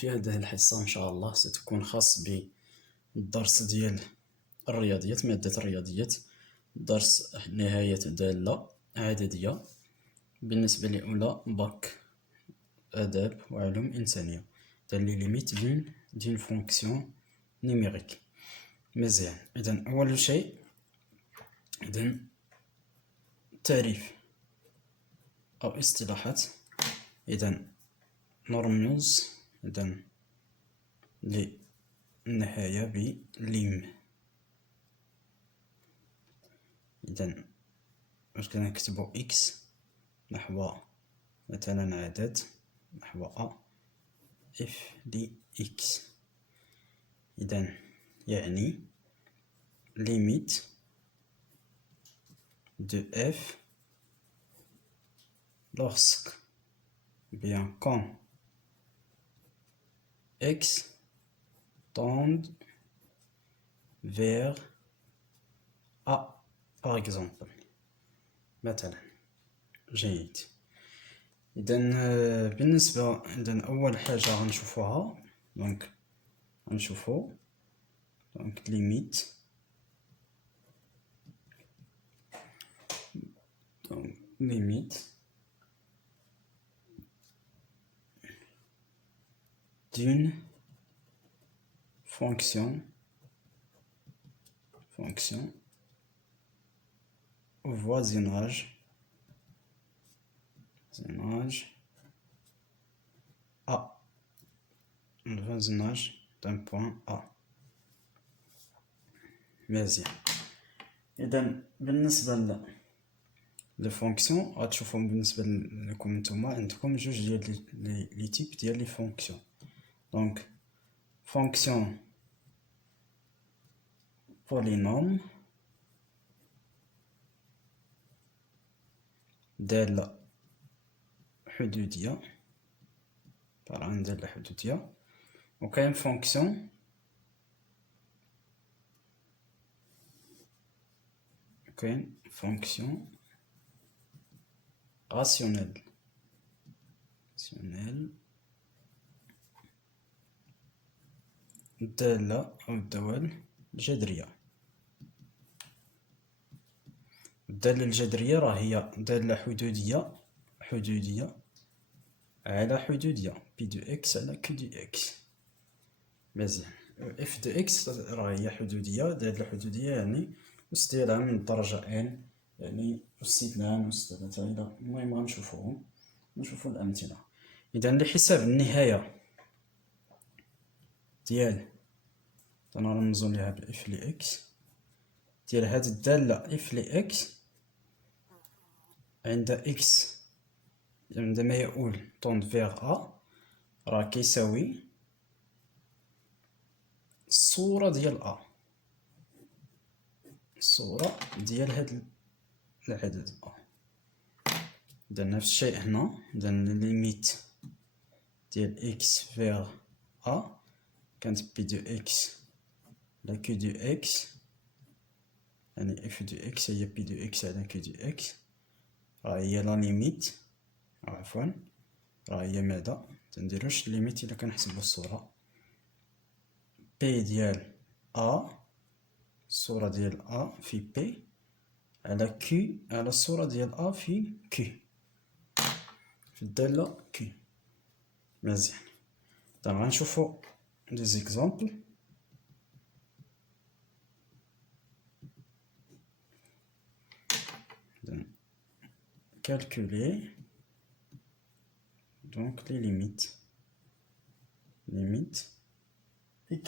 في هذه الحصة إن شاء الله ستكون خاص بالدرس ديال الرياضيات، مادة الرياضيات، درس نهاية دالة عددية بالنسبة لأولى باك آداب وعلوم إنسانية، لي ليميت دين فونكسيون نيميريك. مزيان، إذن أول شيء إذن تعريف أو اصطلاحات. إذن نرمز إذن للنهاية بلم. إذن ممكن نكتبو إكس نحو مثلا عدد نحو أ إف دي إكس. إذن يعني ليميت de f lorsque bien quand x tend vers a par exemple مثلا. جيد. إذن بالنسبة إذن أول حاجة غنشوفوها دونك غنشوفو دونك ليميت d'une fonction au voisinage A, le voisinage d'un point A. مزيان. إذن بالنسبة للفونكسيون غتشوفهم بالنسبة لكم نتوما عندكم جوج ديال لي تيب ديال لي فونكسيون. دونك فونكسيون بولينوم دالة حدودية طبعا دالة حدودية، وكاين فونكسيون راسيونيل الدالة أو الدوال الجذرية. الدالة الجذرية راه هي دالة حدودية على حدودية بي دو إكس على كي دو إكس. مزيان. إف دو إكس راه هي حدودية، دالة حدودية يعني أس ديالها من الدرجة إن، يعني أس 2 أس 3 إلى المهم غنشوفوهم نشوفو الأمثلة. إذا لحساب النهاية ديال تنرمزو ليها بإف لإكس ديال هاد الدالة إف لإكس عند إكس عندما يؤول طوند فيغ أ راه كيساوي الصورة ديال أ، الصورة ديال هاد العدد أ. إذا نفس الشيء هنا، إذا ليميت ديال إكس فيغ أ كانت بي دو إكس على كي دو إكس، يعني إف دو إكس هي بي دو إكس على كي دو إكس، راه هي لا ليميت عفوا راه هي ماذا تنديروش ليميت إلا كنحسبو الصورة بي ديال أ، الصورة ديال أ في بي على كي على الصورة ديال أ في كي في الدالة كي. مزيان. إذا غنشوفو دي زيكزامبل. calculer donc les limites x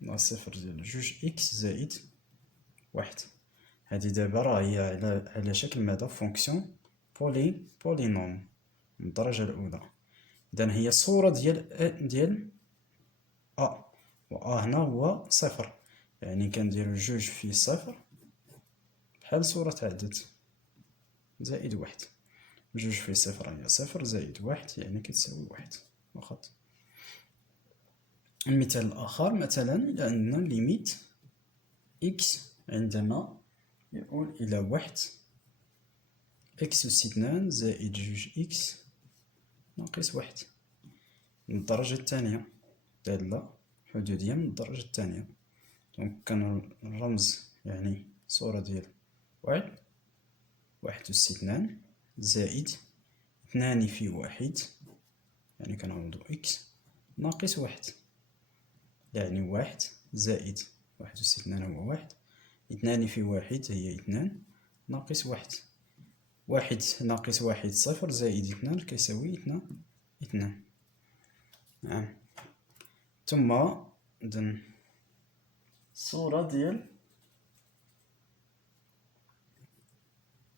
لا صفر ديال جوج إكس زائد واحد. هادي دابا راه هي على شكل ماذا فونكسيون بولينوم من الدرجة الأولى. إذن هي الصورة ديال أ، و أ هنا هو صفر، يعني كنديرو جوج في صفر بحال صورة عدد زائد واحد. جوج في صفر هي صفر زائد واحد يعني كتساوي واحد فقط. المثال الآخر مثلا إذا عندنا ليميت إكس عندما يؤول إلى واحد إكس أس 2 زائد جوج إكس ناقص واحد. من الدرجة الثانية، دالة حدودية من الدرجة الثانية. دونك كان الرمز يعني صورة ديال واحد، واحد أس اثنان زائد اثنان في واحد، يعني كنعوضو إكس ناقص واحد، يعني واحد زائد واحد أس اثنان هو واحد، اثنان في واحد هي اثنان ناقص واحد، واحد ناقص واحد صفر زائد اثنان كيساوي اثنان. نعم. ثم إذن الصورة ديال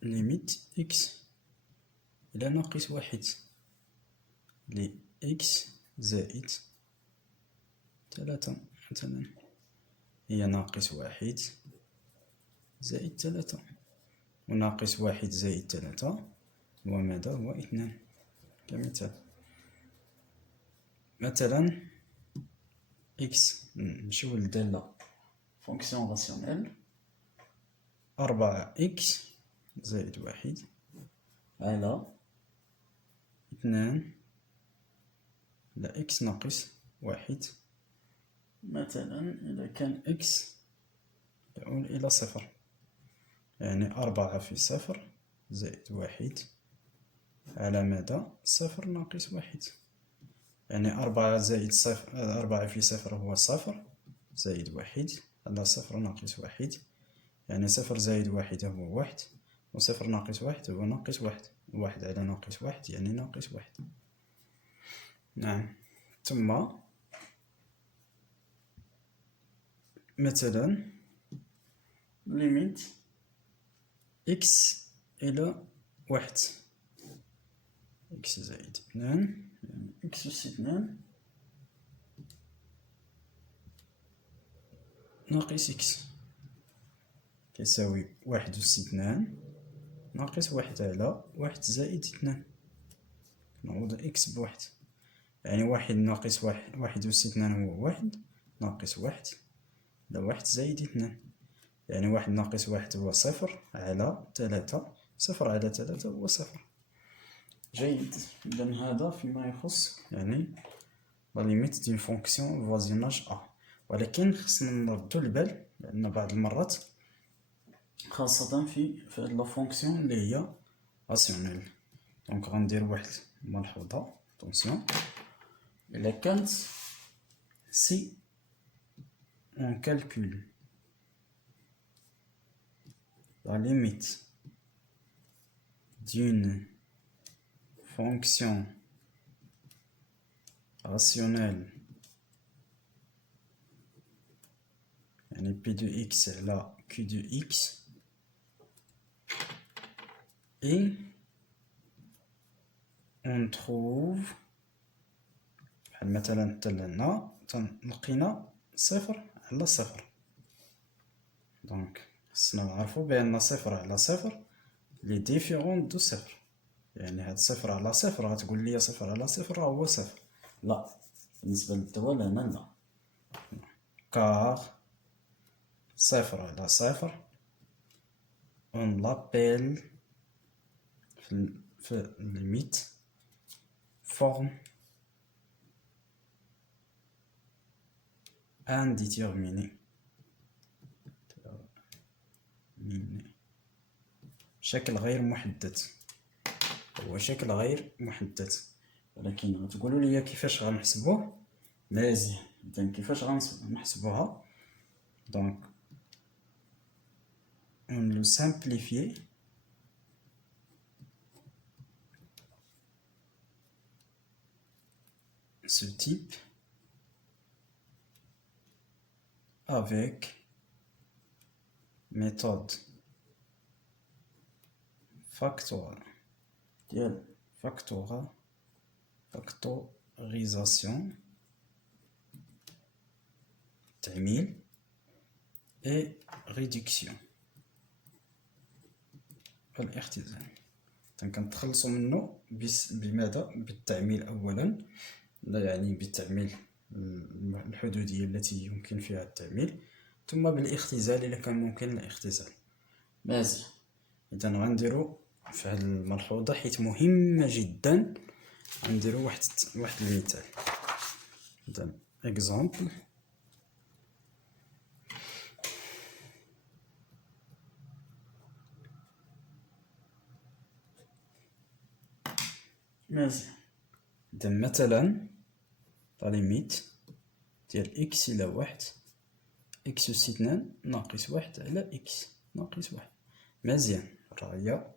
ليميت إكس إلى ناقص واحد لإكس زائد ثلاثة مثلا هي ناقص واحد زائد ثلاثة، وناقص واحد زائد ثلاثة هو ماذا؟ هو اثنان كمثال. مثلا إكس نمشيو للدالة فونكسيون راسيونيل، أربعة إكس زائد واحد على اثنان على إكس ناقص واحد. مثلا إذا كان إكس يؤول إلى صفر، يعني أربعة في صفر زائد واحد على ماذا؟ صفر ناقص واحد، يعني أربعة زائد صفر، أربعة في صفر هو صفر زائد واحد على صفر ناقص واحد، يعني صفر زائد واحد هو واحد، وصفر ناقص واحد هو ناقص واحد، واحد على ناقص واحد يعني ناقص واحد. نعم. ثم مثلا ليميت إكس إلى واحد، إكس زائد اثنان يعني إكس أس اثنان ناقص إكس كيساوي واحد أس اثنان ناقص واحد على واحد زائد اثنان، نعوض إكس بواحد، يعني واحد ناقص واحد، واحد أس اثنان هو واحد ناقص واحد على واحد زائد اثنان، يعني واحد ناقص واحد هو صفر على ثلاثة، صفر على ثلاثة هو صفر. جيد. إذن هذا فيما يخص يعني لا ليميت دون فونكسيون فوازيناج أ، ولكن خصنا نردو البال لأن بعض المرات خاصة في هاد لا فونكسيون اللي هي راسيونيل. دونك غندير واحد الملحوظة، طونسيون، إلا كانت سي on calcule la limite d'une fonction rationnelle يعني P de x على Q de x et on trouve بحال مثلا حتى لهنا لقينا صفر على صفر، دونك خصنا نعرفو بأن صفر على صفر لي ديفيرون دو صفر، يعني هاد صفر على صفر غتقول لي صفر على صفر راه هو صفر، لا بالنسبة للدوال هنا لا، كار صفر على صفر on l'appelle في limite forme indéterminée، شكل غير محدد، هو شكل غير محدد، ولكن غتقولوا لي كيفاش غنحسبوه؟ مزيان. إذن كيفاش غنحسبوها؟ دونك on le simplifier ce type avec méthode factorisation تعميل et réduction والاختزال. كنتخلصوا منه بماذا؟ بالتعميل أولا، لا يعني بالتعميل الحدودية التي يمكن فيها التعميل، ثم بالاختزال إذا كان ممكن الاختزال. مزيان. إذا غنديرو في هذه الملحوظة حيت مهمة جدا، غنديرو واحد المثال. إذا إكزومبل مزيان. إذا مثلا لا ليميت ديال إكس إلى واحد إكس أس 2 ناقص واحد على إكس ناقص واحد. مزيان، راه هي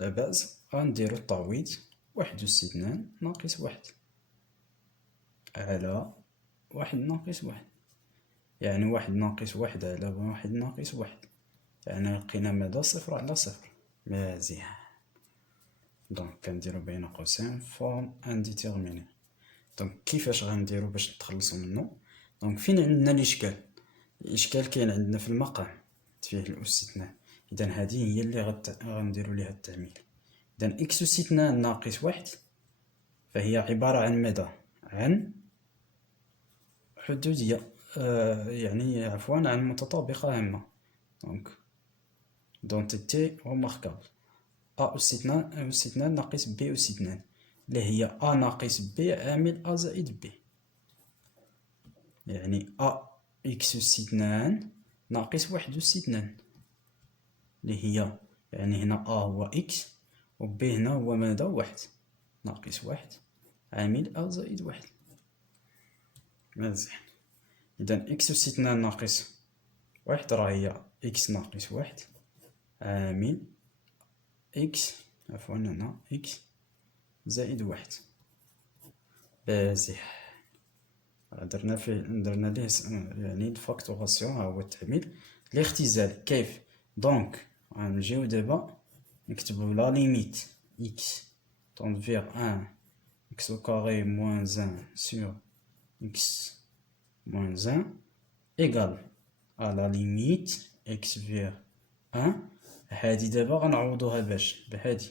لاباس غنديرو التعويض واحد أس 2 ناقص واحد على واحد ناقص واحد، يعني واحد ناقص واحد على واحد ناقص واحد، يعني لقينا مدى صفر على صفر. مزيان. دونك كنديرو بين قوسين فورم انديتيرميني. دونك كيفاش غنديرو باش نتخلصو منو؟ دونك فين عندنا الاشكال؟ الاشكال كاين عندنا في المقام فيه الاس 2. اذا هذه هي اللي غنديرو ليها التعميل. اذا اكس اس 2 ناقص واحد فهي عبارة عن ماذا؟ عن حدودية، يعني عفوا عن متطابقة هامة. دونك دونتيتي روماركابل أ أس 2 ناقص بي أس 2 اللي هي أ ناقص بي عامل أ زائد بي، يعني أ إكس أس 2 ناقص واحد أس 2 اللي هي يعني هنا أ هو إكس و بي هنا هو ماذا؟ واحد ناقص واحد عامل أ زائد واحد. مزيان. إذا إكس أس 2 ناقص واحد راه هي إكس ناقص واحد عامل إكس عفوا هنا إكس زائد واحد. مزيان. درنا ليه يعني الفاكتوراسيون، ها هو التعميل. الاختزال كيف؟ دونك غنجيو دابا نكتبو لا ليميت إكس تون فيغ ان إكس أو كاري موان ان سور إكس موان ان إيكال à la limite x vers 1. هادي دابا غنعوضوها باش بهادي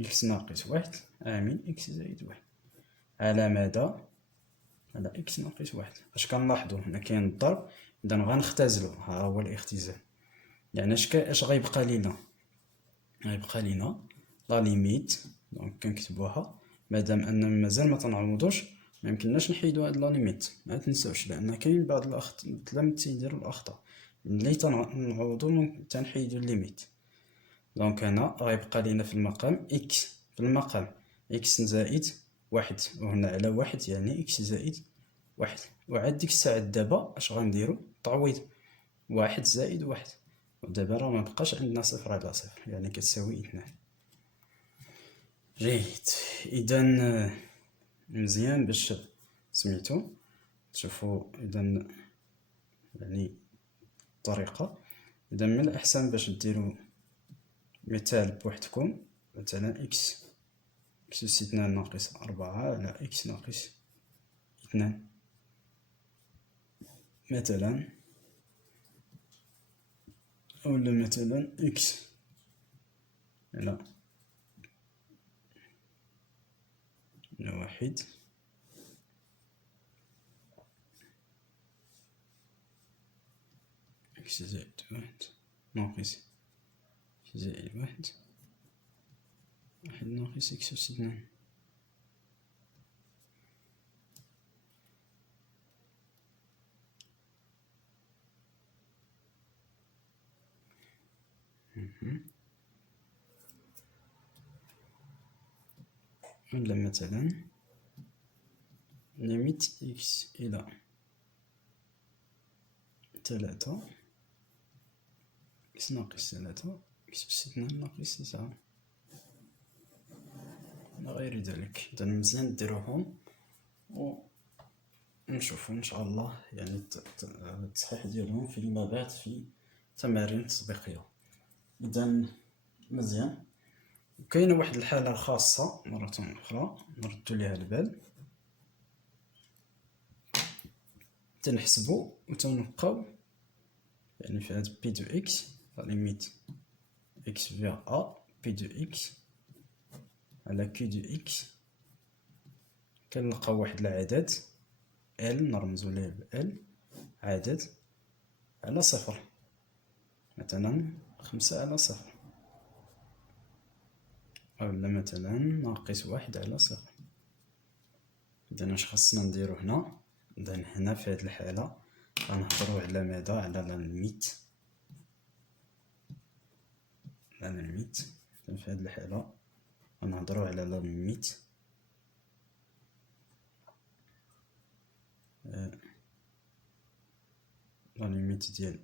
x ناقص واحد عامل x زائد واحد على ماذا؟ على x ناقص واحد. اش كنلاحظو هنا كاين الضرب، اذا غنختزلو، ها هو الاختزال. يعني اش غيبقى لينا؟ غيبقى لينا لا ليميت، دونك كنكتبوها مادام ان مازال ما تنعوضوش ما يمكنناش نحيدو هاد لا ليميت، ما تنساوش، لان كاين بعض التلاميذ تيديروا الاخطاء ملي تنعوضو تنحيدو الليميت. دونك هنا غيبقى لينا في المقام اكس، في المقام اكس زائد واحد، وهنا على واحد يعني اكس زائد واحد. وعاد ديك الساعة دابا اش غنديرو؟ تعويض واحد زائد واحد، ودابا راه مبقاش عندنا صفر على صفر يعني كتساوي 2. جيد. اذا مزيان باش سميتو تشوفوا اذا يعني الطريقة. اذا من الاحسن باش ديروا مثال بوحدكم، مثلا اكس أس 2 ناقص 4 على اكس ناقص 2 مثلا، ولا مثلا اكس على واحد اكس زائد واحد ناقص اكس زائد واحد ناقص اكس أس 2. ولا مثلا ليميت إكس إلى 3 إكس ناقص 3 إكس أس 2 ناقص 9 إلى غير ذلك. إذا مزيان ديروهم ونشوفو إن شاء الله يعني التصحيح ديالهم فيما بعد في تمارين تطبيقية. إذا مزيان. وكاينة واحد الحالة خاصة مرة أخرى نردو ليها البال، تنحسبو و تنبقاو يعني في هاد بي دو إكس ليميت إكس فيغ أ بي دو إكس على كي دو إكس، كنلقاو واحد العدد إل نرمزو ليه بإل، عدد على صفر، مثلا 5 على صفر، أولا مثلا ناقص واحد على صفر. إذا اش خاصنا نديرو هنا؟ إذا هنا في هاد الحالة غنهضرو على ماذا؟ على لا ليميت. لا ليميت في هاد الحالة غنهضرو على لا ليميت لا ليميت ديال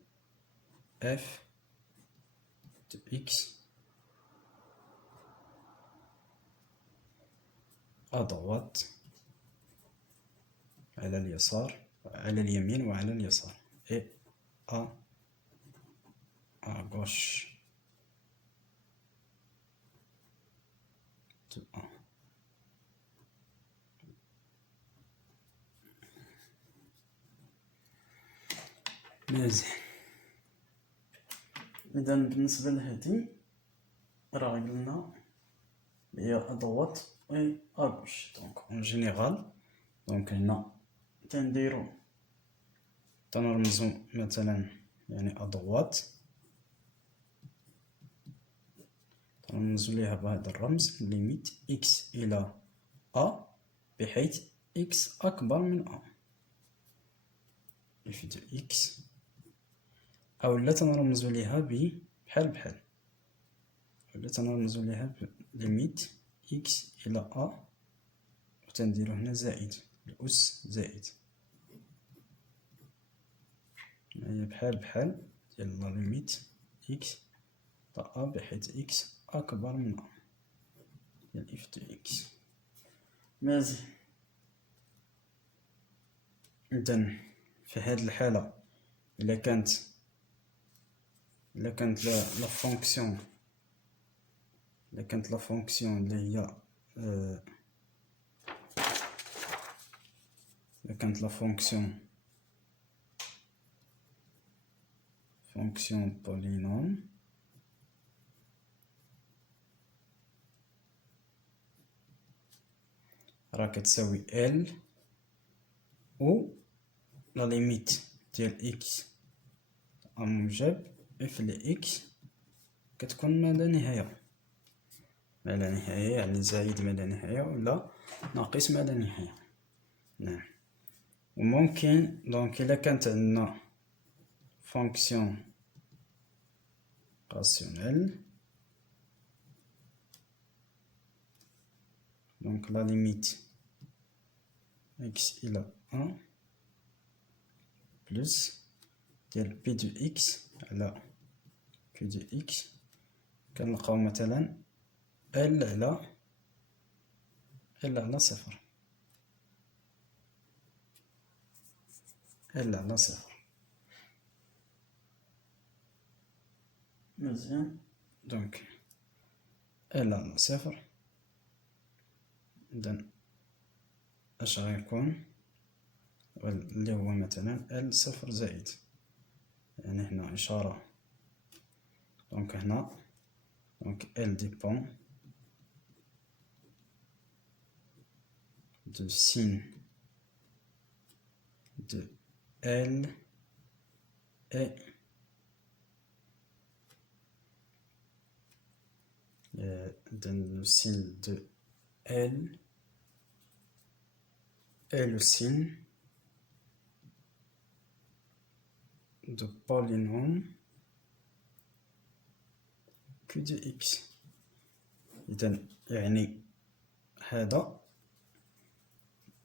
اف دو اكس ادروات على اليسار، على اليمين وعلى اليسار، اي ا غوش دو ا. مزيان. اذا بالنسبه لهادي راه قلنا هي ادروات اي اغوش. دونك اون جينيرال دونك هنا تنديرو تنرمزو مثلا يعني ادروات، تنرمزو ليها بهذا الرمز ليميت اكس الى ا بحيث اكس اكبر من ا، اف دو اكس، او لا تنرمزو ليها بحال ولا تنرمزو ليها ليميت اكس الى ا وتنديرو هنا زائد الأس زائد، هي بحال ديال لا ليميت اكس تاع ا بحيث اكس اكبر من ا ديال اف دو اكس. مزيان. إذن في هاد الحالة إلا كانت لا فونكسيون اللي هي إلا كانت لا فونكسيون بولينوم راه كتساوي ال و لا ليميت ديال اكس موجب اف ل اكس كتكون ما لا نهاية، ما لا نهاية يعني زايد ما لا نهاية ولا ناقص ما لا نهاية. نعم. وممكن دونك إلا كانت عندنا فونكسيون راسيونيل دونك لا ليميت اكس إلى أن بلس ديال بي دو اكس على كيو دو اكس كنلقاو مثلا ال على صفر، ال على صفر. مزيان. دونك ال على صفر إذن اش غيكون اللي هو مثلا ال صفر زائد، يعني هنا إشارة دونك هنا دونك ال ديبون دو سين de L et donne le signe de L et le signe de polynôme Q de X. إذا يعني هذا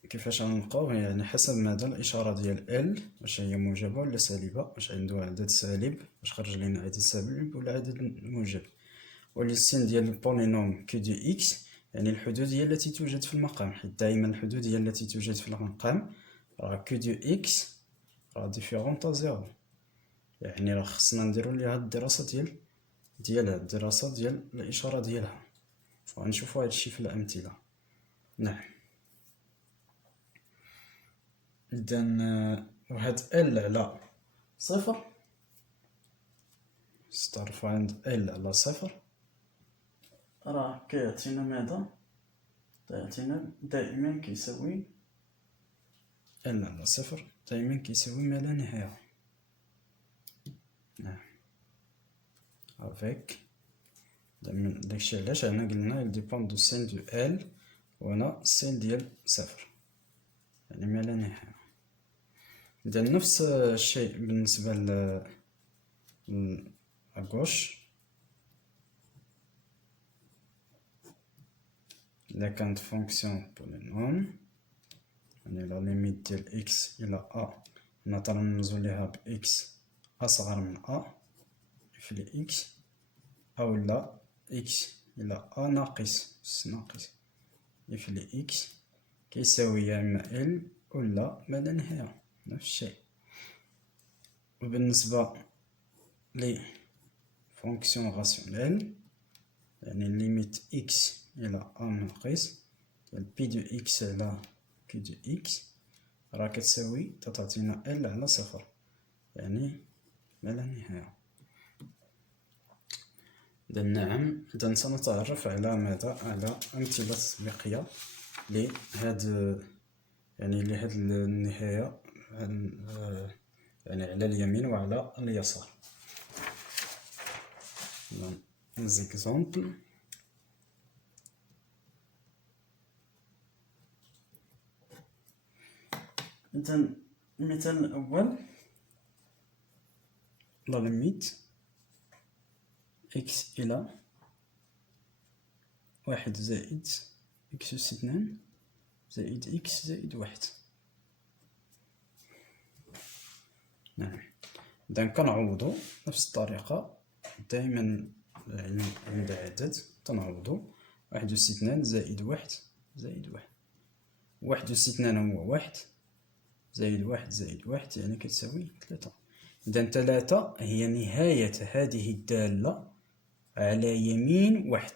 كيفاش غنلقاوه؟ يعني حسب ماذا الإشارة ديال ال واش هي موجبة ولا سالبة، واش عنده عدد سالب واش خرج لينا عدد سالب ولا عدد موجب. والسين ديال البولينوم كي دو إكس يعني الحدودية التي توجد في المقام، حيت دائما الحدودية التي توجد في المقام راه كي دو إكس راه ديفيرونت زيرو، يعني راه خصنا نديرو ليها الدراسة ديالها الدراسة ديال الإشارة ديالها، وغنشوفو هادشي في الأمثلة. نعم. إذا وهاد ال على صفر سترفع عند ال على صفر راه كيعطينا ماذا؟ كيعطينا دائما كيساوي ال على صفر دائما كيساوي ما لا نهاية. نعم. افيك داكشي علاش هنا قلنا il dépend دو سين دو ال وهنا سين ديال صفر. يعني ما لا نهاية. إذا نفس الشيء بالنسبة للغوش، إذا كانت فونكسيون بولينوم يعني لا ليميت ديال إكس إلى أ نقدر نرمزو ليها بإكس أصغر من أ في إكس، أولا إكس إلى أ ناقص ناقص في إكس كيساوي يا إما إل ولا ما لا نهاية، نفس الشيء. وبالنسبة لي فونكسيون غاسيونيل يعني ليميت إكس إلى أ ناقص ديال بي دو إكس على كي دو إكس راه كتساوي تعطينا إل على صفر، يعني ما لا نهاية. إذا نعم، إذا سنتعرف على ماذا؟ على أمثلة تطبيقية لهاد يعني لهاد النهاية يعني على اليمين وعلى اليسار. زيكزامبل إذا المثال الأول لا ليميت إكس إلى واحد زائد إكس أس 2 زائد إكس زائد واحد. نعم، إذا كنعوضو نفس الطريقة دايما يعني عند عدد تنعوضو واحد أس 2 زائد واحد زائد واحد. واحد أس 2 هو واحد زائد واحد زائد واحد يعني كتساوي 3. إذا 3 هي نهاية هذه الدالة على يمين واحد،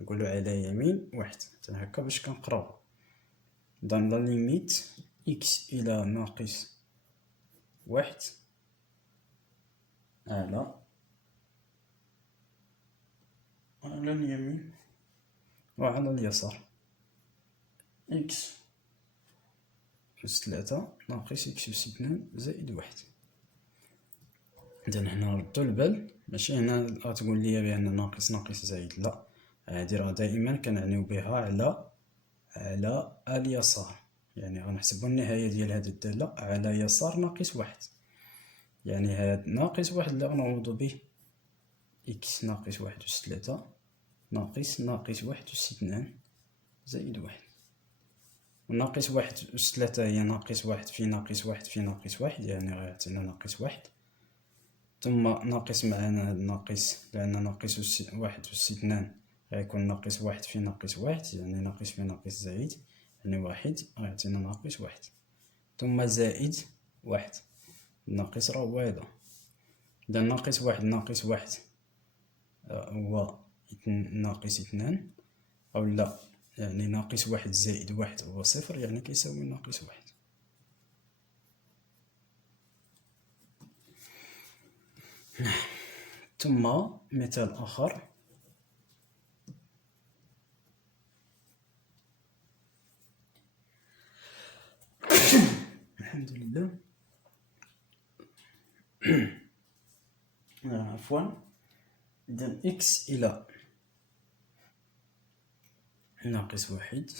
نقولو على يمين واحد هكا باش كنقراوها. إذا لا ليميت إكس إلى ناقص واحد على اليمين وعلى اليسار إكس أس 3 ناقص إكس أس 2 زائد واحد. إذا هنا ردو البال، ماشي هنا غتقول لي بأن ناقص ناقص زايد، لا، هادي راه دائما كنعنيو بها على اليسار، يعني غنحسبو النهاية ديال هاد الدالة على يسار ناقص واحد، يعني هاد ناقص واحد اللي غنعوضو به إكس ناقص واحد أس 3 ناقص واحد أس 2 زائد واحد. وناقص واحد أس 3 هي ناقص واحد في ناقص واحد في ناقص واحد، يعني غيعطينا ناقص واحد، ثم ناقص معنا ناقص لأن ناقص واحد أس 2 غيكون ناقص واحد في ناقص واحد، يعني ناقص في ناقص زائد يعني واحد غيعطينا ناقص واحد، ثم زائد واحد، الناقص راه هو هذا. إذا ناقص واحد هو ناقص 2 أولا يعني ناقص واحد زائد واحد هو صفر، يعني كيساوي ناقص واحد. ثم مثال آخر، الحمد لله عفوا. إذا إكس إلى ناقص واحد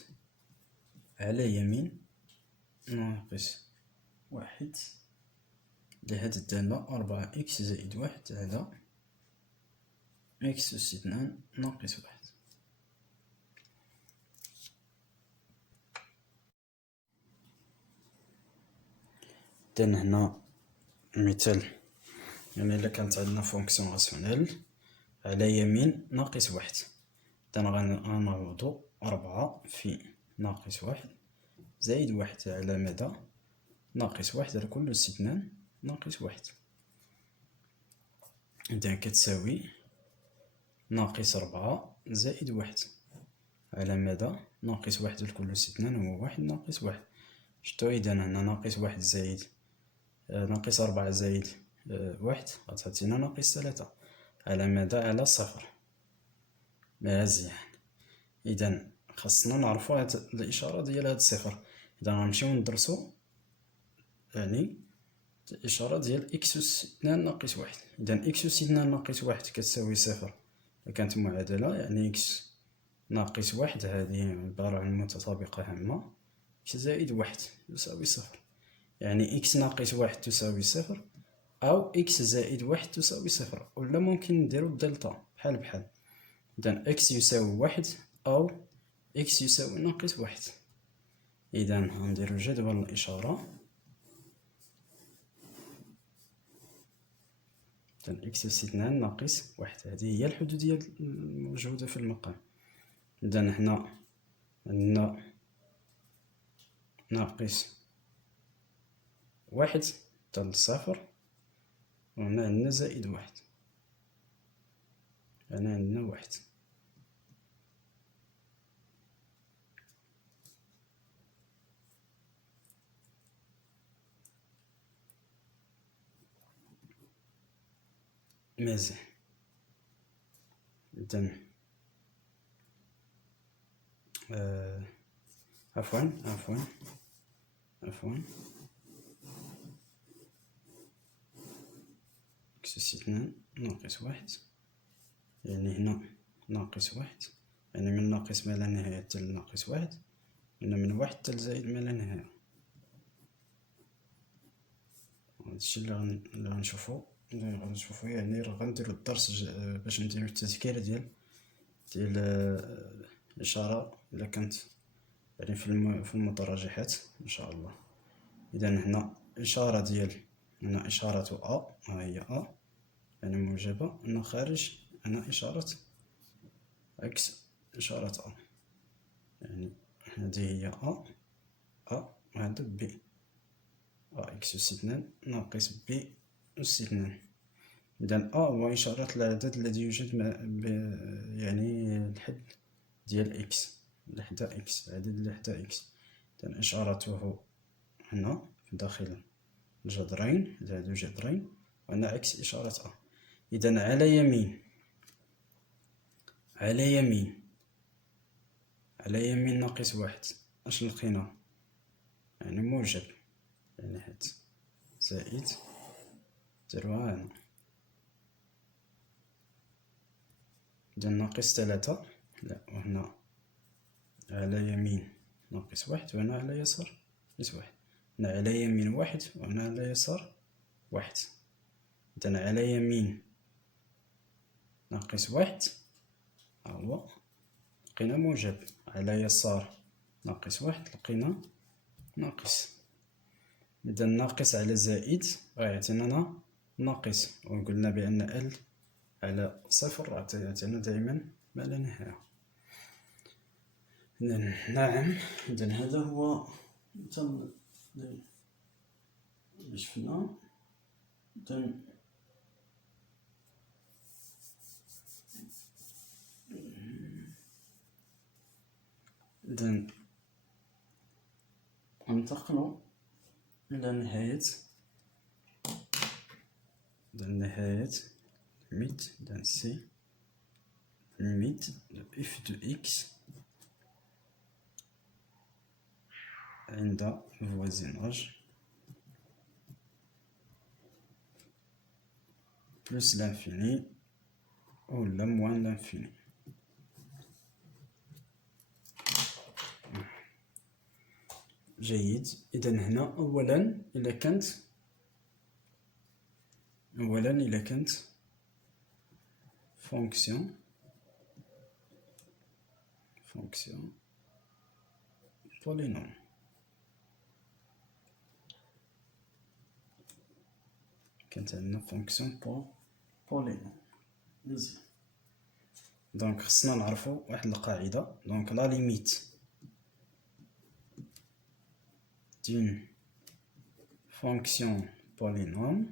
على يمين ناقص واحد لهاد الدالة 4 إكس زائد واحد على إكس أس 2 ناقص واحد. إذا هنا مثال، يعني إلا كانت عندنا فونكسيون راسيونيل على يمين ناقص واحد، إذا غنعوضو 4 في ناقص واحد زائد واحد على مدى ناقص واحد على كل أس 2 ناقص واحد، إذا كتساوي ناقص 4 زائد واحد على مدى ناقص واحد لكل أس 2 هو واحد ناقص واحد. شتو إذا هنا ناقص واحد زائد ناقص 4 زائد واحد غتعطينا ناقص 3 على مدى على صفر. مزيان، إذا خاصنا نعرفو هاد الإشارة ديال هاد الصفر. إذا غنمشيو ندرسو يعني الإشارة ديال إكس أس 2 ناقص واحد. إذا إكس أس 2 ناقص واحد كتساوي صفر، كانت معادلة يعني إكس ناقص واحد هذه عبارة عن متطابقة هامة إكس زائد واحد تساوي صفر، يعني إكس ناقص واحد تساوي صفر، أو إكس زائد واحد تساوي صفر، ولا ممكن نديرو الدلتا بحال بحال. إذن إكس يساوي واحد أو إكس يساوي ناقص واحد. إذن غنديرو جدول الإشارة. إذن إكس أس 2 ناقص واحد، هذه هي الحدودية الموجودة في المقام. إذن هنا عندنا ناقص واحد حتى لصفر، وهنا عندنا زائد واحد، هنا عندنا واحد. مزيان. إذن عفوا إكس أس 2 ناقص واحد، يعني هنا ناقص واحد، يعني من ناقص ما لا نهاية حتى لناقص واحد، هنا من واحد حتى لزائد ما لا نهاية. هادشي اللي غنشوفو يعني راه غنديرو الدرس باش نديرو التذكير ديال الإشارة إلا كانت يعني في المتراجحات إن شاء الله. إذا هنا إشارة ديال، هنا إشارة أ، ها هي أ يعني موجبة، هنا خارج هنا إشارة عكس إشارة أ، يعني هذه هي أ وهذا بي، أ إكس أس 2 ناقص بي أس 2. إذا أ هو إشارة العدد الذي يوجد يعني الحد ديال إكس لحد إكس، العدد لحد إكس. إذا إشارته هنا داخل الجذرين، هادو جذرين، وهنا عكس إشارة أ. إذا على يمين ناقص واحد، اش لقينا؟ يعني موجب، يعني هاد زائد ديروها هنا. إذا ناقص تلاتة، لا، وهنا على يمين ناقص واحد، وهنا على يسار ناقص واحد، هنا على يمين واحد وهنا على يسار واحد. إذا على يمين ناقص واحد ها هو لقينا موجب، على يسار ناقص واحد لقينا ناقص. إذا ناقص على زائد غيعطينا ناقص، وقلنا بأن ال على صفر غتعطينا دائما ما لا نهاية. نعم. إذا هذا هو اللي شفنا. إذا ننتقل إلى نهاية limite d'un C, limite de f de x عند voisinage plus l'infini ou la moins l'infini. جيد. إذا هنا أولا إلا كانت fonction polynôme. كانت عندنا fonction polynôme. مزيان. دونك خصنا نعرفو واحد القاعدة. دونك لا ليميت d'une fonction polynôme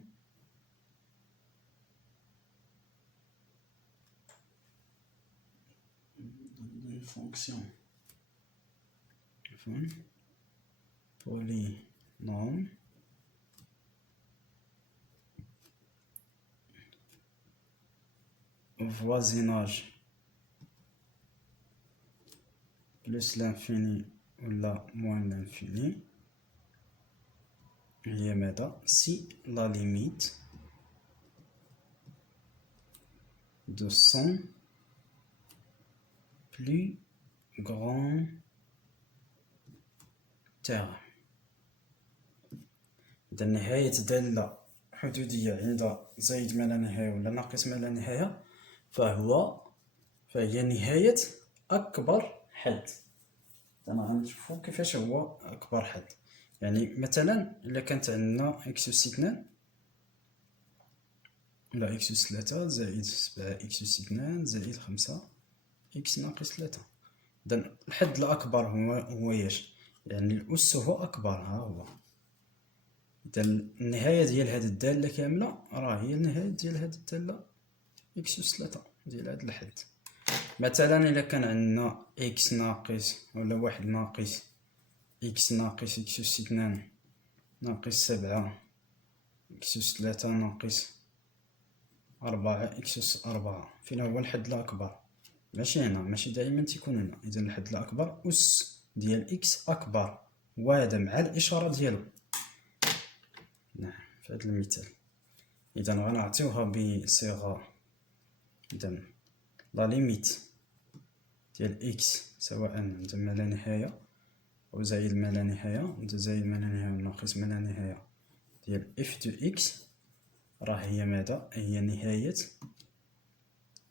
voisinage plus l'infini ou la moins l'infini هي ماذا؟ si la limite de son plus grand تاعها. إذا نهاية دالة حدودية عند زائد ما لا نهاية ولا ناقص ما لا نهاية فهي نهاية أكبر حد. أنا غنشوفو كيفاش هو أكبر حد. يعني مثلا إلا كانت عندنا إكس أس 2 ولا إكس أس 3 زائد 7 إكس أس 2 زائد 5 إكس ناقص 3. إذا الحد الأكبر هو ياش؟ يعني الأس هو أكبر، ها هو. إذا النهاية ديال هاد الدالة كاملة راه هي النهاية ديال هاد الدالة إكس أس 3 ديال هاد الحد. مثلا إلا كان عندنا إكس ناقص ولا واحد ناقص إكس ناقص إكس أس 2 ناقص 7 إكس أس 3 ناقص 4 إكس أس 4، فين هو الحد الأكبر؟ ماشي هنا، ماشي دائما تيكون هنا. إذا الحد الأكبر أس ديال إكس أكبر، وهذا مع الإشارة ديالو. نعم، في هذا المثال. إذا غنعطيوها بصيغة. إذا لا ليميت ديال إكس سواء عند ما لا نهاية أو زائد ما لا نهاية، عند زائد ما لا نهاية وناقص ما لا نهاية ديال إف دو إكس راه هي ماذا؟ هي نهاية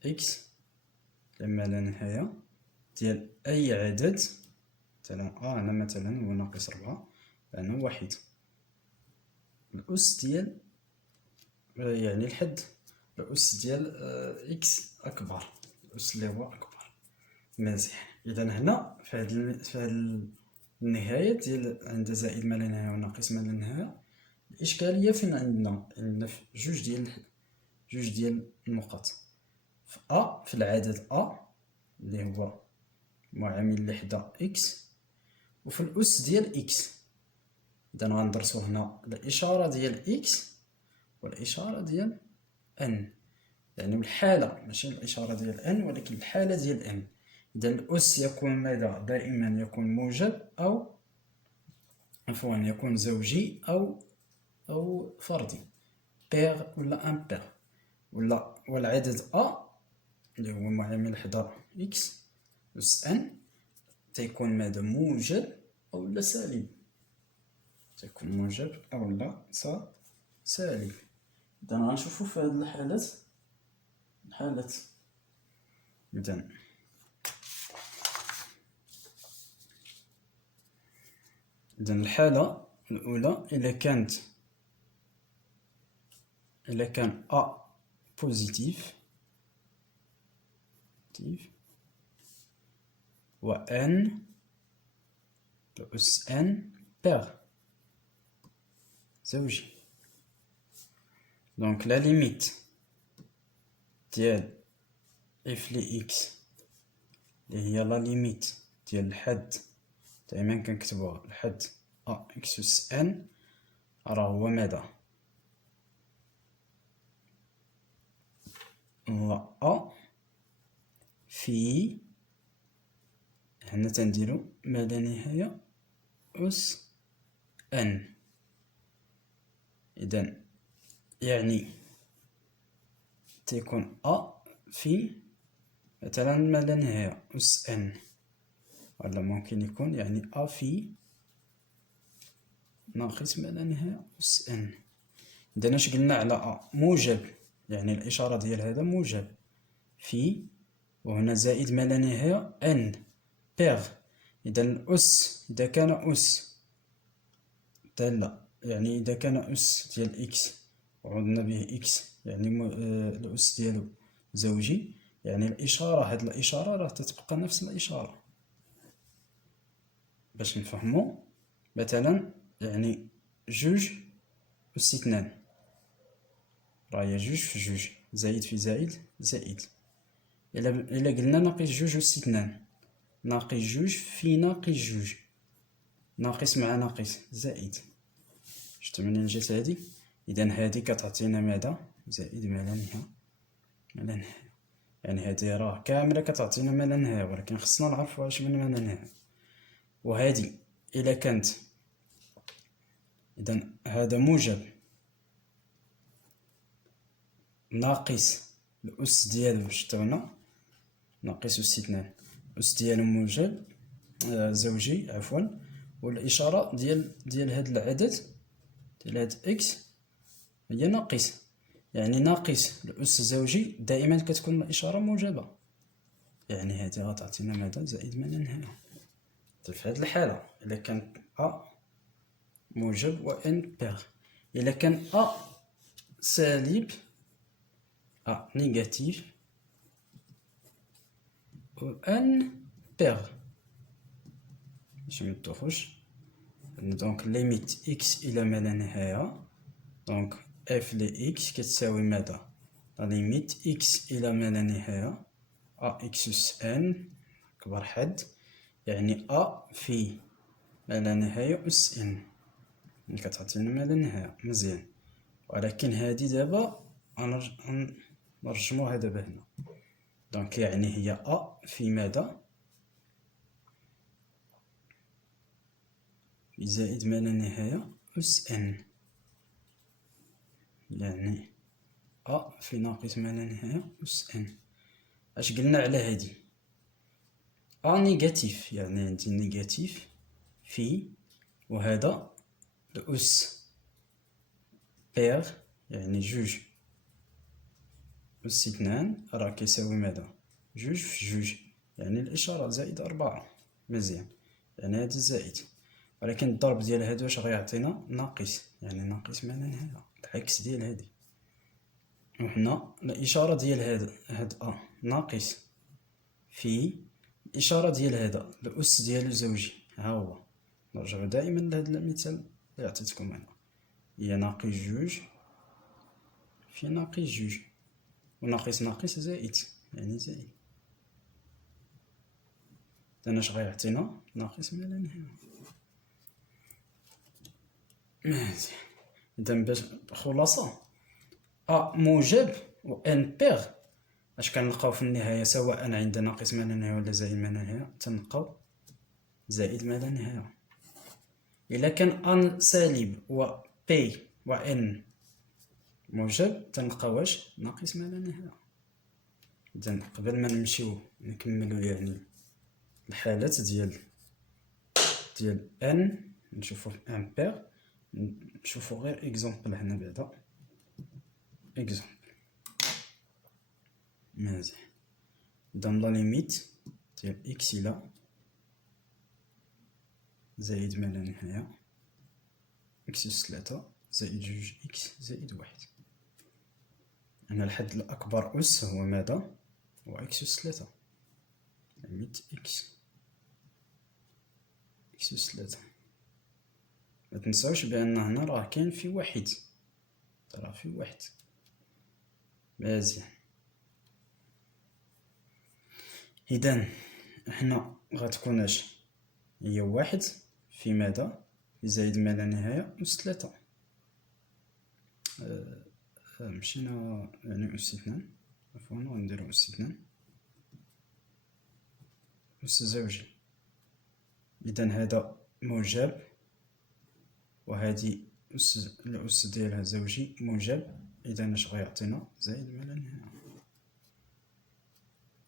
إكس لما لا نهاية ديال أي عدد. مثلا هنا مثلا هو ناقص 4، لأنه واحد. الأس ديال يعني الحد الأس ديال إكس أكبر، الأس اللي هو أكبر. مزيان. إذا هنا في هاد النهاية ديال عند زائد ما لا نهاية وناقص ما لا نهاية، الإشكالية فين عندنا في جوج ديال النقط. في في العدد اللي هو معامل لحدة إكس، وفي الأس ديال إكس. إذا غندرسو هنا الإشارة ديال إكس والإشارة ديال إن، يعني الحالة ماشي الإشارة ديال إن ولكن الحالة ديال إن. إذا الأس يكون ماذا؟ دائما يكون موجب أو عفوا يكون زوجي أو فردي، بيغ ولا امبيغ. والعدد اللي هو معامل لحدة إكس أس إن تيكون ماذا؟ موجب أو لا سالب، تيكون موجب أو لا سالب. إذا غنشوفو في هاد الحالات إذا الحالة الأولى إلا كان بوزيتيف و ان أس ان بيغ زوجي. دونك لا ليميت ديال اف لي اكس اللي هي لا ليميت ديال الحد، دائما كنكتبوها الحد اكس أس ان، راه هو ماذا؟ هو في هنا تنديرو ما لا نهاية أس ان. إذا يعني تيكون في مثلا ما لا نهاية أس ان، ولا ممكن يكون يعني في ناقص ما لا نهاية أس ان. إذا اش قلنا على موجب؟ يعني الإشارة ديال هذا موجب في، وهنا زائد ما لا نهاية ان بيغ. إذا الأس إذا كان أس دالة، يعني إذا كان أس ديال إكس وعدنا به إكس يعني الأس ديالو زوجي، يعني الإشارة هاد الإشارة راه تتبقى نفس الإشارة. باش نفهمو مثلا يعني جوج أس 2 راه هي جوج في جوج، زائد في زائد زائد. إلا قلنا ناقص جوج أس 2 ناقص جوج في ناقص جوج، ناقص مع ناقص زائد. شفتو منين جات هادي؟ إذا هادي كتعطينا ماذا؟ زائد ما لا نهاية ما لا نهاية. يعني هادي راه كاملة كتعطينا ما لا نهاية، ولكن خصنا نعرفو واش من ما لا نهاية. وهادي إلا كانت إذا هذا موجب ناقص الأس ديالو، شفتو هنا ناقص أس 2 أس ديالو موجب زوجي عفوا، والإشارة ديال هاد العدد ديال هاد إكس هي ناقص، يعني ناقص الأس زوجي دائما كتكون الإشارة موجبة، يعني هادي غتعطينا ماذا؟ زائد ما لا نهاية. في هاد الحالة إلا كان أ موجب و إن بيغ، إلا كان أ سالب أ نيجاتيف و إن بيغ باش متوخوش. دونك ليميت إكس إلى ما لا نهاية، دونك اف لي إكس كتساوي ماذا؟ لا ليميت إكس إلى ما لا نهاية أ إكس أس إن كبر حد، يعني أ في ما لا نهاية أس إن، اللي كتعطينا ما لا نهاية. مزيان، ولكن هادي دابا نرجموها دابا هنا. دونك يعني هي أ في ماذا؟ في زائد ما لا نهاية أس إن، يعني أ في ناقص ما لا نهاية أس إن. اش قلنا على هادي؟ أ نيجاتيف، يعني عندي نيجاتيف في، وهذا الأس بيغ يعني جوج أس اثنان راه كيساوي ماذا؟ جوج في جوج، يعني الإشارة زائد أربعة. مزيان، يعني هادي زائد، ولكن الضرب ديال هادو واش غيعطينا؟ ناقص، يعني ناقص ما لا نهاية، العكس ديال هادي. وحنا الإشارة ديال هاد أ ناقص في الإشارة ديال هذا الأس ديالو زوجي، ها هو نرجعو دائما لهاد المثال اللي عطيتكم أنا، هي ناقص جوج في ناقص جوج، وناقص ناقص زائد، يعني زائد. إذن اش غيعطينا؟ ناقص ما لا نهاية. مزيان، إذن باش خلاصة أ موجب و إن بيغ اش كنلقاو في النهاية؟ سواء عند ناقص ما لا نهاية ولا زائد ما لا نهاية تنلقاو زائد ما لا نهاية. إلا كان أن سالب و بي و إن موجب تنلقاو واش؟ ناقص ما لا نهاية. إذن قبل ما نمشيو نكملو يعني الحالات ديال إن، نشوفو في أمبير، نشوفو غير إكزومبل هنا بعدا. إكزومبل مزيان، إذن لا ليميت ديال إكس إلى زائد ما لا نهاية إكس أس تلاتة زائد جوج إكس زائد واحد. أنا الحد الأكبر أس هو ماذا؟ هو إكس أس تلاتة، ليميت إكس أس تلاتة. متنساوش بأن هنا راه كاين في واحد، راه في واحد. مزيان، إذن حنا غتكون اش؟ هي واحد في ماذا؟ في زائد ما لا نهاية أس تلاتة. مشينا يعني أس اثنان، عفوا غنديرو أس اثنان أس زوجي. إذن هذا موجب، وهذه الأس ديالها زوجي موجب، إذن اش غيعطينا؟ زائد ما لا نهاية.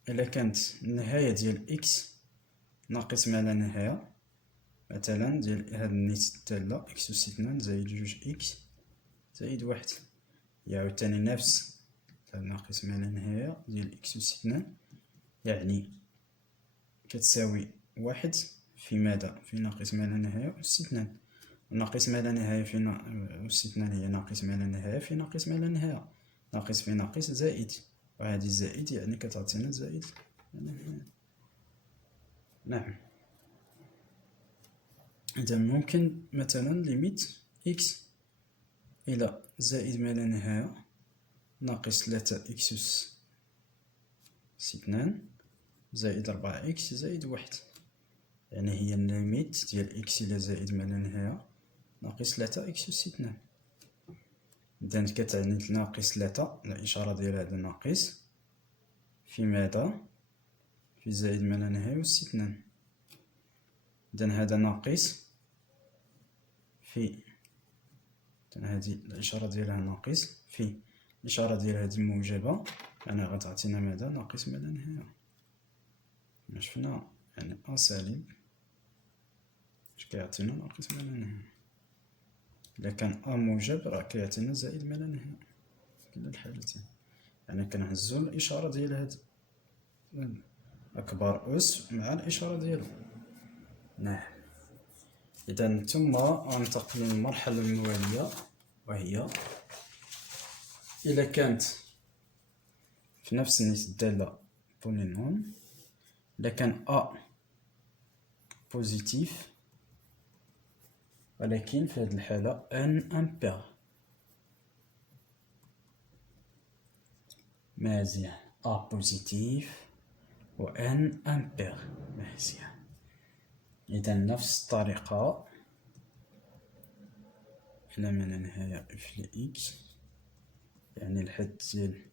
إلا كانت النهاية ديال إكس ناقص ما لا نهاية، مثلا ديال هاد النيت الدالة إكس أس اثنان زائد جوج إكس زائد واحد، هي عاوتاني نفس ناقص ما لا نهاية ديال إكس أس اثنان، يعني كتساوي واحد في ماذا؟ في ناقص ما لا نهاية أس اثنان. ناقص ما لا نهاية في أس اثنان هي ناقص ما لا نهاية في ناقص ما لا نهاية، ناقص في ناقص زائد، وهذه زائد يعني كتعطينا زائد ما لا نهاية. نعم، إذا ممكن مثلا ليميت إكس إلى زائد ما لا نهاية ناقص تلاتة إكس أس اثنان زائد ربعة إكس زائد واحد، يعني هي الليميت ديال إكس إلى زائد ما لا نهاية ناقص تلاتة إكس أس اثنان. إذن كتعني ناقص تلاتة الإشارة ديال هذا ناقص في ماذا؟ في زائد ما لا نهاية أس اثنان. إذن هذا ناقص في، إذن هذه الإشارة ديالها ناقص في الإشارة ديال هذه موجبة، يعني غتعطينا ماذا؟ ناقص ما لا نهاية. شفنا يعني أ سالب اش كيعطينا ناقص ما لا نهاية. إلا كان أ موجب راه كيعطينا زائد ما لا نهاية، كلا الحالتين. يعني كنهزو الإشارة ديال هاد أكبر أس مع الإشارة ديالو. نعم. إذا ثم غننتقل للمرحلة الموالية، وهي إلا كانت في نفس النيت الدالة بولينوم، إلا كان أ بوزيتيف ولكن في هذه الحالة ان امبير. مزيان، أ بوزيتيف و ان امبير. مزيان. إذا نفس الطريقة إلى ما لا نهاية اف لإكس، يعني الحد ديال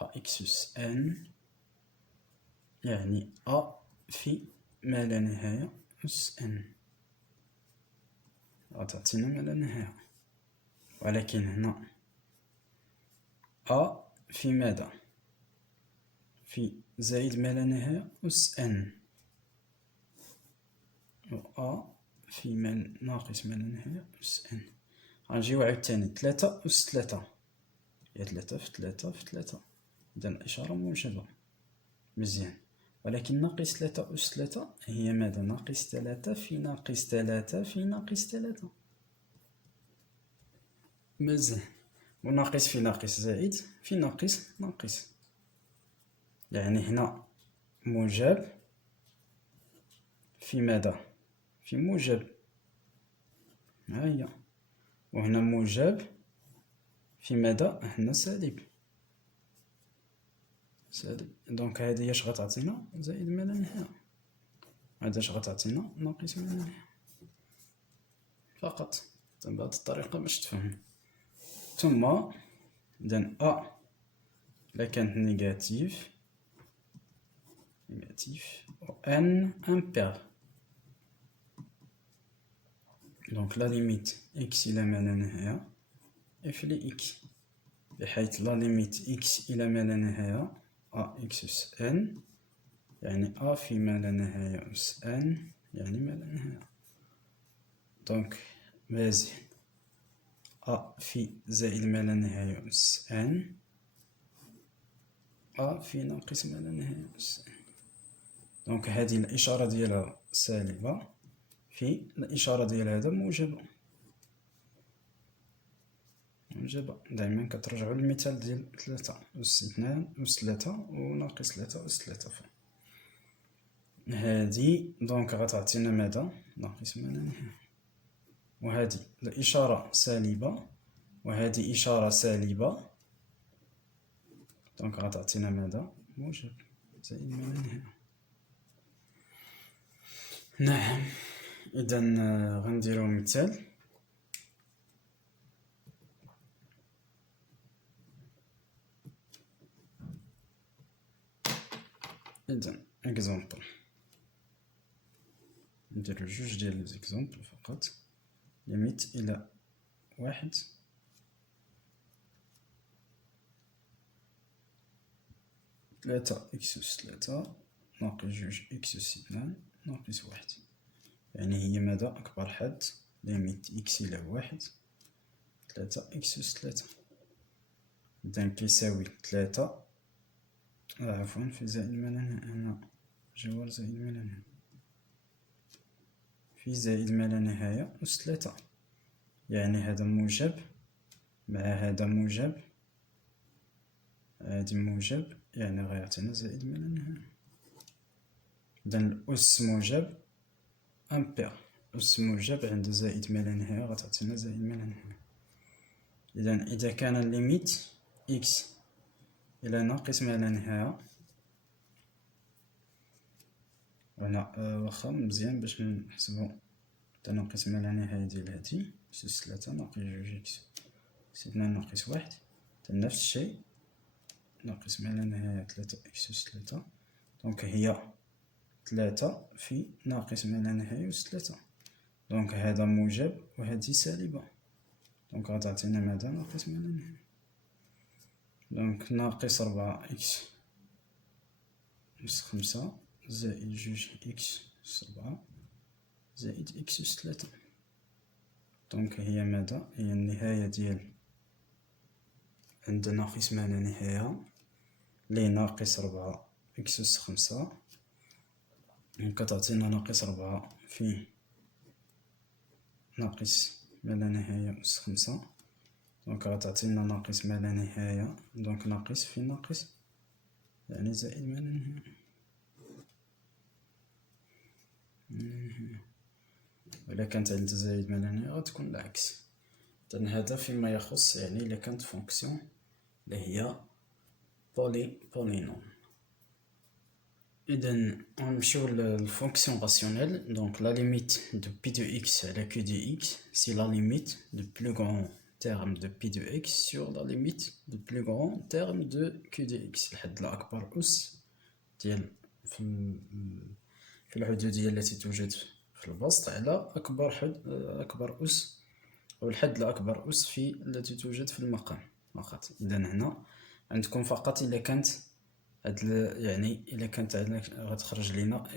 أ إكس أس ان، يعني أ في ما لا نهاية أس ان غتعطينا ما لا نهاية. ولكن هنا أ في ماذا؟ في زائد ما لا نهاية أس ان، و أ في ما ناقص ما لا نهاية أس ان. غنجيو عاوتاني تلاتة أس تلاتة، هي تلاتة في تلاتة في تلاتة، إذا الإشارة موجبة. مزيان. ولكن ناقص تلاتة أس تلاتة هي ماذا؟ ناقص تلاتة في ناقص تلاتة في ناقص تلاتة. مزيان. وناقص في ناقص زائد في ناقص ناقص، يعني هنا موجب في ماذا؟ في موجب، ها هي. وهنا موجب في ماذا؟ هنا سالب. سالب. دونك هادي اش غتعطينا؟ زائد ما لا نهاية. هادا اش غتعطينا؟ ناقص ما لا نهاية. فقط بهاد الطريقة باش تفهم. ثم إذا أ إلا كانت نيجاتيف و ان امبير، دونك لا ليميت إكس إلى ما لا نهاية اف لإكس، بحيث لا ليميت إكس إلى ما لا نهاية أ إكس أس ان، يعني أ في ما لا نهاية أس ان، يعني ما لا نهاية. دونك مزيان، أ في زائد ما لا نهاية أس ان، أ في ناقص ما لا نهاية أس ان. دونك هذه الإشارة ديالها سالبة، في الإشارة ديال هذا موجبة. موجبة. دايما كترجعو للمثال ديال تلاتة أس اثنان أس تلاتة و ناقص تلاتة أس تلاتة. هادي دونك غتعطينا ماذا؟ ناقص ما لا نهاية. وهادي الإشارة سالبة وهادي إشارة سالبة، دونك غتعطينا ماذا؟ موجب، زائد ما لا نهاية. نعم. إذا غنديرو مثال. إذا إكزومبل، نديرو جوج ديال لي زيكزومبل فقط. ليميت إلى واحد تلاتة إكس أس تلاتة ناقص جوج إكس أس اثنان ناقص واحد، يعني هي ماذا؟ أكبر حد ليميت إكس إلى واحد تلاتة إكس أس تلاتة. إذا كيساوي تلاتة عفوا في زائد ما لا نهاية، هنا جوار زائد ما لا نهاية، في زائد ما لا نهاية أس تلاتة، يعني هذا موجب مع هذا موجب، هادي موجب، يعني غيعطينا زائد ما لا نهاية. إذا الأس موجب أمبير، أس موجب عند زائد ما لا نهاية غتعطينا زائد ما لا نهاية. إذا كان الليميت إكس إلى ناقص ما لا نهاية، هنا واخا مزيان باش نحسبو ناقص ما لا نهاية ديال هادي إكس أس تلاتة ناقص جوج إكس أس اثنان ناقص واحد، نفس الشيء ناقص ما لا نهاية تلاتة إكس أس تلاتة، دونك هي تلاتة في ناقص ما لا نهاية أس تلاتة، دونك هذا موجب وهذه سالبة، دونك غتعطينا ماذا؟ ناقص ما لا نهاية. دونك ناقص ربعة إكس أس خمسة زائد جوج إكس أس ربعة زائد إكس أس 3. دونك هي ماذا؟ هي النهاية ديال عند ناقص ما لا نهاية لي ناقص 4 إكس أس 5، كتعطينا ناقص 4 في ناقص ما لا نهاية أس 5. دونك غتعطينا ناقص ما لا نهاية، دونك ناقص في ناقص يعني زائد ما لا نهاية. وإلا كانت عند زائد ما لا نهاية غتكون العكس. إذن هذا فيما يخص يعني إلا كانت فونكسيون اللي هي بولينوم. إذن غنمشيو للفونكسيون راسيونيل. دونك لا ليميت دو بي دو إكس على كيو دي إكس سي لا ليميت دو بلو غران terme de pi de x sur la limite du plus grand terme de q de x. الحد الأكبر أس ديال في الحدودية التي توجد في البسط على أكبر أس أو الحد الأكبر أس في التي توجد في المقام فقط. إذا هنا عندكم فقط إلا كانت يعني إلا كانت غتخرج لنا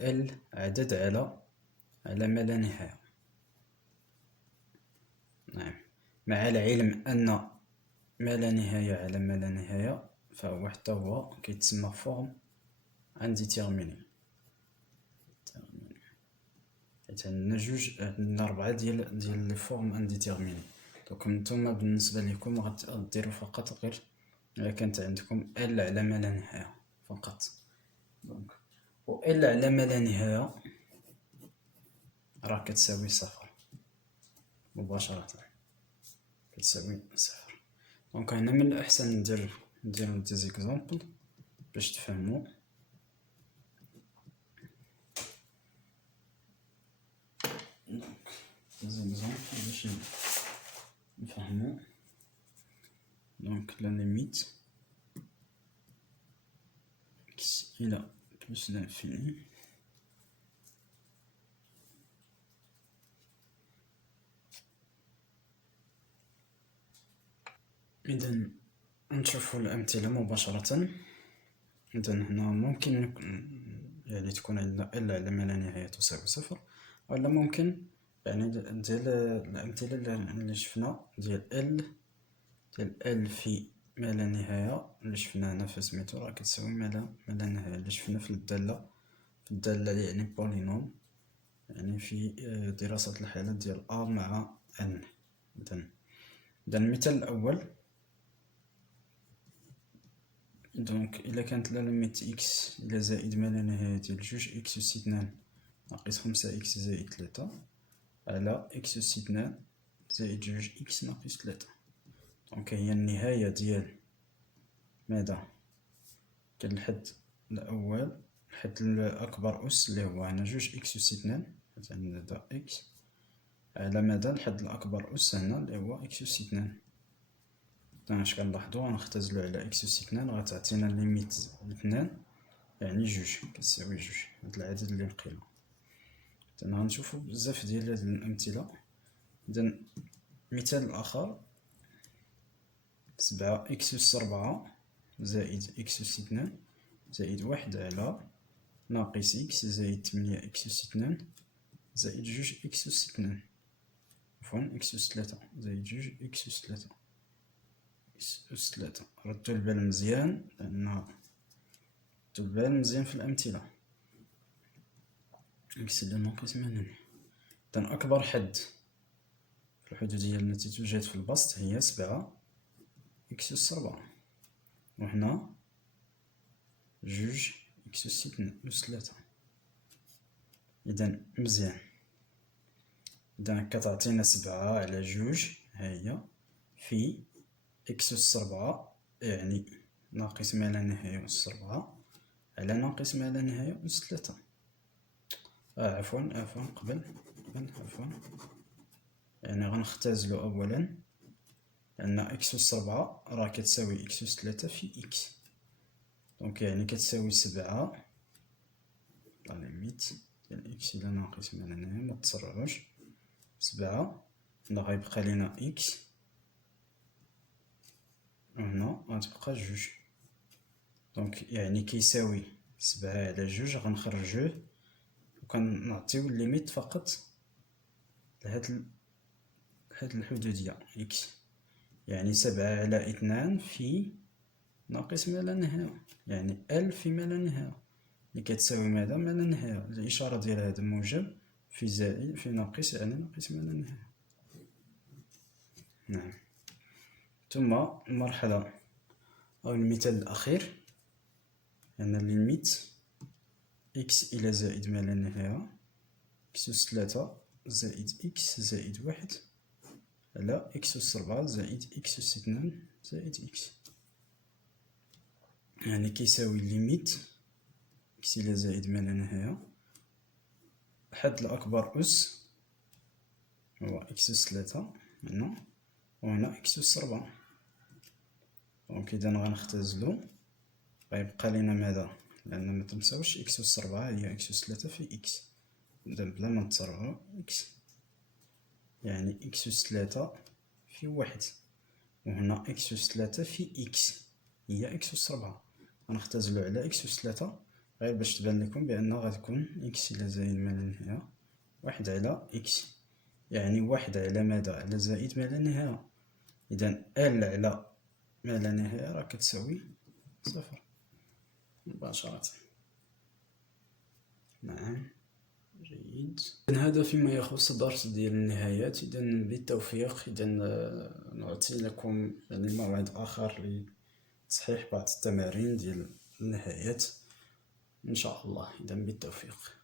ال عدد على ما لا نهاية. نعم، مع العلم أن ما لا نهاية على ما لا نهاية فهو حتى هو كيتسمى فورم انديتيرميني. حيت عندنا عندنا 4 ديال لي فورم انديتيرميني. دونك نتوما بالنسبة لكم غديرو فقط غير إلا كانت عندكم ال على ما لا نهاية فقط. دونك و ال على ما لا نهاية راه كتساوي 0 مباشرة، كتساوي 0. دونك هنا من الأحسن نديرو دي زيكزامبل باش تفهمو. زيكزامبل باش نفهمو. دونك لا ليميت x إلى بلس لانفيني إذن نشوفو الأمثلة مباشرة. إذن هنا ممكن يعني تكون عندنا ال على ما لا نهاية تساوي 0، ولا ممكن يعني ديال الأمثلة اللي شفنا ديال ال في ما لا نهاية اللي شفنا هنا في سميتو راه كتساوي ما لا نهاية اللي شفنا في الدالة يعني بولينوم يعني في دراسة الحالات ديال A مع N. إذن المثال الأول. دونك إلا كانت لا ليميت إكس إلى زائد ما لا نهاية ديال 2 إكس أس 2 ناقص 5 إكس زائد 3 على إكس أس 2 زائد 2 إكس ناقص 3. دونك هي النهاية ديال ماذا؟ ديال الحد الأول، الحد الأكبر أس اللي هو هنا 2 إكس أس 2 مثلا هذا إكس على ماذا؟ الحد الأكبر أس هنا اللي هو إكس أس 2. اش كنلاحظو غنختزلو على إكس أس 2 غتعطينا ليميت 2 يعني 2 كتساوي 2 هاد العدد اللي بقينا. إذن غنشوفو بزاف ديال هاد الأمثلة. إذن مثال الآخر 7 إكس أس 4 زائد إكس أس 2 زائد 1 على ناقص إكس زائد 8 إكس أس 2 زائد 2 إكس أس 2 عفوا إكس أس 3 زائد 2 إكس أس 3 إكس أس 3. ردو البال مزيان لأن ردو البال مزيان في الأمثلة. إكس اللي ناقص ما لا نهاية. إذن أكبر حد في الحدودية التي توجد في البسط هي 7 إكس أس 4 وهنا 2 إكس أس 2 أس 3. إذن مزيان. إذن كتعطينا 7 على 2 هاهي في إكس أس 4 يعني ناقص ما لا نهاية أس 4 على ناقص ما لا نهاية أس 3. عفوا قبل يعني غنختزلو أولا لأن إكس أس 4 راه كتساوي إكس أس 3 في إكس. دونك يعني كتساوي 7 لا ليميت ديال إكس إلى ناقص ما لا نهاية متسرعوش 7 هنا غيبقى لينا إكس وهنا غتبقى 2. دونك يعني كيساوي 7 على 2 غنخرجوه وكنعطيو الليميت فقط لهاد الحدودية إكس، يعني 7/2 في ناقص ما لا نهاية، يعني ال في ما لا نهاية، اللي كتساوي ماذا؟ ما لا نهاية. الإشارة ديال هذا موجب في زائد في ناقص، يعني ناقص ما لا نهاية. نعم. ثم المرحلة أو المثال الأخير، أن ليميت إكس إلى زائد ما لا نهاية إكس أس 3 زائد إكس زائد 1 على إكس أس 4 زائد إكس أس 2 زائد إكس، يعني كيساوي ليميت إكس إلى زائد ما لا نهاية الحد الأكبر أس هو إكس أس 3 هنا، وهنا إكس أس 4. دونك إذا غنختزلو غيبقى لينا ماذا؟ لأن متنساوش إكس أس 4 هي إكس أس 3 في إكس، إذا بلا ما نتصرفو إكس، يعني إكس أس 3 في 1، وهنا إكس أس 3 في إكس هي إكس أس 4. غنختزلو على إكس أس 3 غير باش تبان لكم بأنها غتكون إكس إلى زائد ما لا نهاية 1 على إكس، يعني 1 على ماذا؟ على زائد ما لا نهاية. إذا ال على ما لا نهاية راه كتساوي 0 مباشرة. نعم، جيد. إذن هذا فيما يخص الدرس ديال النهايات. إذا بالتوفيق. إذا نعطي لكم يعني موعد آخر لتصحيح بعض التمارين ديال النهايات إن شاء الله. إذا بالتوفيق.